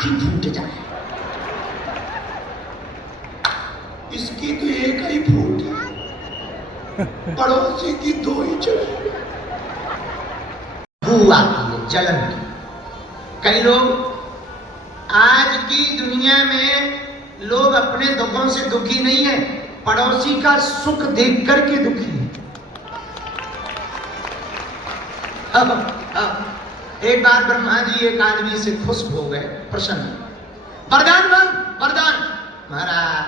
आंख ही फूट जाए। इसकी तो एक ही फूटी, पड़ोसी की दो ही चली। भू आती है जलन की। कई लोग आज की दुनिया में लोग अपने दुखों से दुखी नहीं है, पड़ोसी का सुख देख करके दुखी है। अब एक बार ब्रह्मा जी एक आदमी से खुश हो गए, प्रसन्न। वरदान वरदान महाराज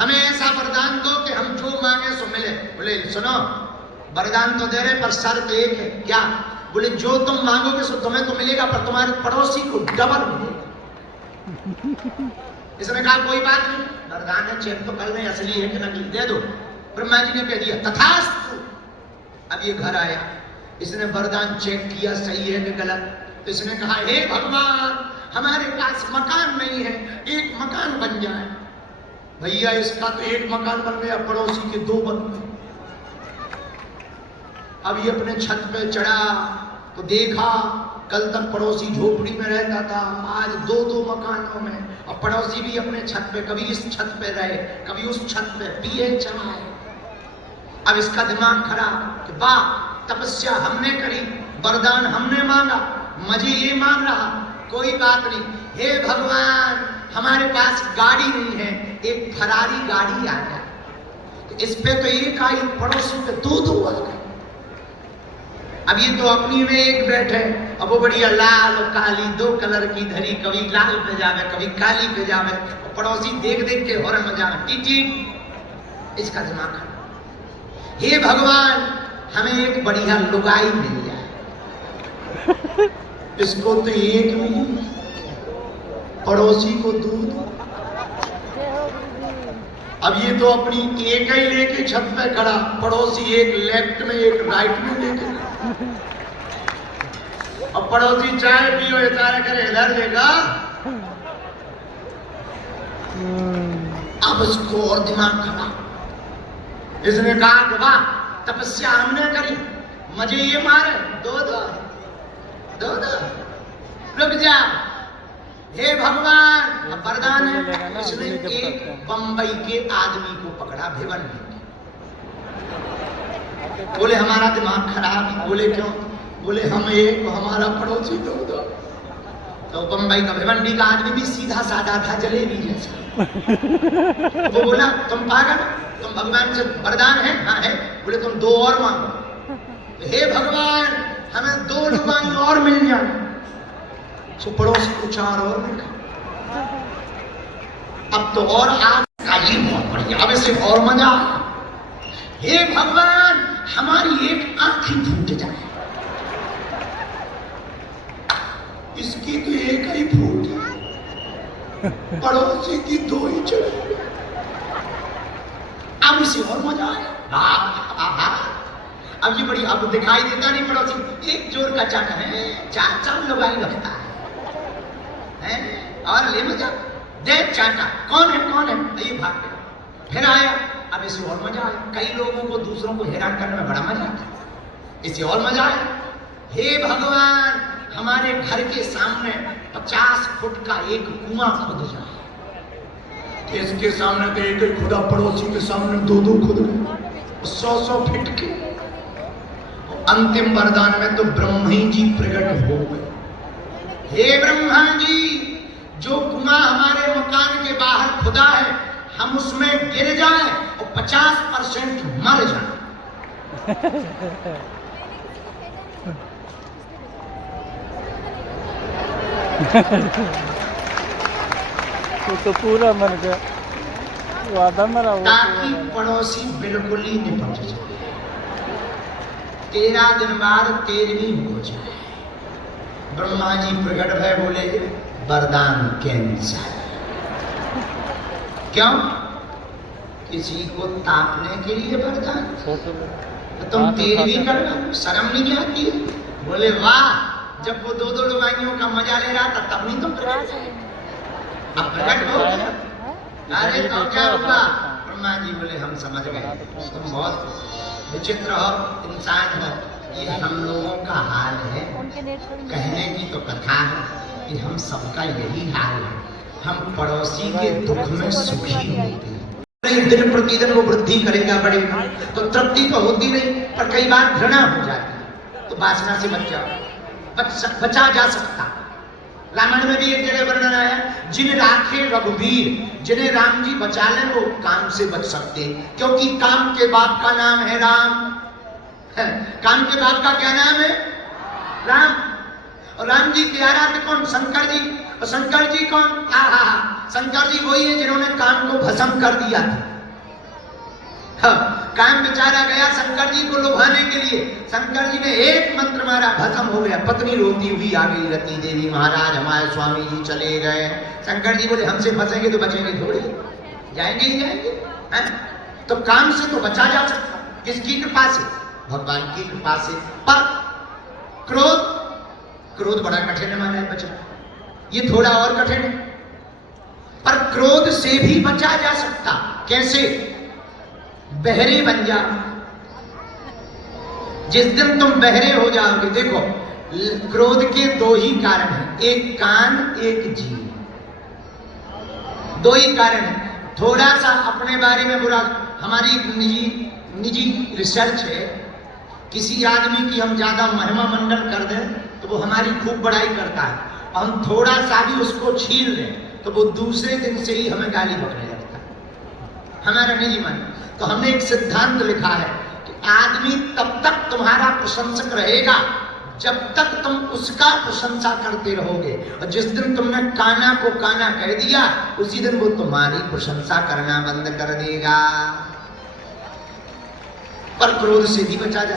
हमें ऐसा वरदान दो कि हम जो मांगे सो मिले। बोले सुनो वरदान तो दे रहे पर शर्त एक है। क्या? बोले जो तुम मांगोगे सो तुम्हें तो मिलेगा पर तुम्हारे पड़ोसी को डबल मिलेगा। इसने कहा कोई बात नहीं, वरदान है, चेक तो कर रहे असली है कि नकली, दे दो। ब्रह्मा जी ने कह दिया तथास्तु। अब ये घर आया, इसने वरदान चेक किया सही है कि गलत। तो इसने कहा हे भगवान हमारे पास मकान नहीं है, एक मकान बन जाए। भैया इसका तो एक मकान बन गया, पड़ोसी के दो बन गए। अब ये अपने छत पे चढ़ा तो देखा कल तक पड़ोसी झोपड़ी में रहता था, आज दो दो मकानों में, और पड़ोसी भी अपने छत पे, कभी इस छत पे रहे कभी उस छत पे, पिए चाय। अब इसका दिमाग खराब कि वाह तपस्या हमने करी, वरदान हमने मांगा, मुझे ये मांग रहा, कोई बात नहीं। हे भगवान हमारे पास गाड़ी नहीं है, एक फरारी गाड़ी आ गया, तो इस पे तो एक आई, पड़ोसी पे दो दो आ गए। अब ये तो अपनी में एक बैठे, अब वो बढ़िया लाल और काली दो कलर की धरी, कभी लाल पे जावे कभी काली पे जावे, और पड़ोसी देख देख के हॉर्न बजावे टीटी। इसका दिमाग खराब। हे भगवान हमें एक बढ़िया लुगाई मिल जाए। इसको तो एक मिली, पड़ोसी को दूध। अब ये तो अपनी एक ही लेके छत पे खड़ा, पड़ोसी एक लेफ्ट में एक राइट में लेके। अब पड़ोसी चाय पियो इशारा करे इधर देगा। अब इसको और दिमाग खराब। इसने कहा कि वाह तपस्या हमने करी, मुझे ये मारे, दो दो दो दो, रुक जा। हे भगवान वरदान है। इसने एक बंबई के आदमी को पकड़ा, भिवंडी। बोले हमारा दिमाग खराब है। बोले क्यों? बोले हम एक, हमारा पड़ोसी दो दो। तो बंबई का भिवंडी का आदमी भी सीधा साधा था, जलेबी जैसा। वो बोला तुम पागल, तुम भगवान से वरदान है? हाँ है। बोले तुम दो और मांगो। हे भगवान हमें दो लुगाई और मिल जाए। तो पड़ोसी को चार और मिला। अब तो और आज का ये बहुत बढ़िया, अब इसे और मजा। हे भगवान हमारी एक आंख ही फूट जाए। इसकी तो एक ही फूटी, पड़ोसी की दो ही चली। अब इसे और मजा आया। अब ये बड़ी, अब दिखाई देता नहीं पड़ोसी, एक जोर का चाटा है, चार चार लुगाई रखता है और ले मजा दे चाटा। कौन है कौन है? ये भाग गया। फिर आया, अब इसे और मजा आया। कई लोगों को दूसरों को हैरान करने में बड़ा मजा आता है, इसे और मजा आया। हे भगवान हमारे घर के सामने 50 फुट का एक कुआं खुद जाए। इसके सामने तो एक ही खुदा, पड़ोसी के सामने दो दो खुद गए, 100 फीट के। अंतिम वरदान में तो ब्रह्मा जी प्रकट हो गए। हे ब्रह्मा जी जो कुआं हमारे मकान के बाहर खुदा है, हम उसमें गिर जाएं और 50% मर जाएं। तो पूरा मर गया, वो आधा मरा। ताकि पड़ोसी बिल्कुल ही निपट जाए, 13 दिन बाद 13वीं हो जाए। ब्रह्मा जी प्रकट भय, बोले वरदान कैंसर। क्यों? किसी को तापने के लिए वरदान? तो तुम 13वीं कर लो, शर्म नहीं आती है? बोले वाह, जब वो दो दो लुगाइयों का मजा ले रहा था तब नहीं तुम प्रकट हुए, अब प्रकट हो गए। अरे तो क्या हुआ? ब्रह्मा जी बोले हम समझ गए, तुम बहुत विचित्र हो, इंसान हो, ये हम लोगों का हाल है। कहने की तो कथा है, कि हम सबका यही हाल है, हम पड़ोसी के दुख में सुखी होते हैं। दिन प्रतिदिन वो वृद्धि करेगा, बढ़ेगा, तो तृप्ति तो होती नहीं, पर कई बार घृणा हो जाती है, तो वासना से बचा जा सकता। रामायण में भी एक जगह वर्णन आया, जिन राखे रघुवीर, जिन्हें राम जी बचा लें वो काम से बच सकते, क्योंकि काम के बाप का नाम है राम। काम के बाप का क्या नाम है? राम। और राम जी के आराध्य कौन? शंकर जी। और शंकर जी कौन? शंकर जी वही है जिन्होंने काम को भस्म कर दिया था। काम बेचारा गया शंकर जी को लुभाने के लिए, शंकर जी ने एक मंत्र मारा, भस्म हो गया। पत्नी रोती हुई आ गई, रति देवी, महाराज हमारे स्वामी जी चले गए। शंकर जी बोले हमसे फंसेंगे तो बचेंगे थोड़ी, जाएंगे ही जाएंगे। तो काम से तो बचा जा सकता, किसकी कृपा से? भगवान की कृपा से। पर क्रोध बड़ा कठिन है महाराज बचना, ये थोड़ा और कठिन है। पर क्रोध से भी बचा जा सकता। कैसे? बहरे बन जा। जिस दिन तुम बहरे हो जाओगे, देखो क्रोध के दो ही कारण हैं, एक कान एक जीभ, दो ही कारण है। थोड़ा सा अपने बारे में बुरा, हमारी निजी रिसर्च है, किसी आदमी की हम ज्यादा महिमा मंडन कर दें तो वो हमारी खूब बड़ाई करता है, और हम थोड़ा सा भी उसको छीन लें तो वो दूसरे दिन से ही हमें गाली बकने लगता है, हमारा निजी मन। तो हमने एक सिद्धांत लिखा है कि आदमी तब तक तुम्हारा प्रशंसक रहेगा जब तक तुम उसका प्रशंसा करते रहोगे, और जिस दिन तुमने काना को काना कह दिया उसी दिन वो तुम्हारी प्रशंसा करना बंद कर देगा। पर क्रोध से भी बचा जा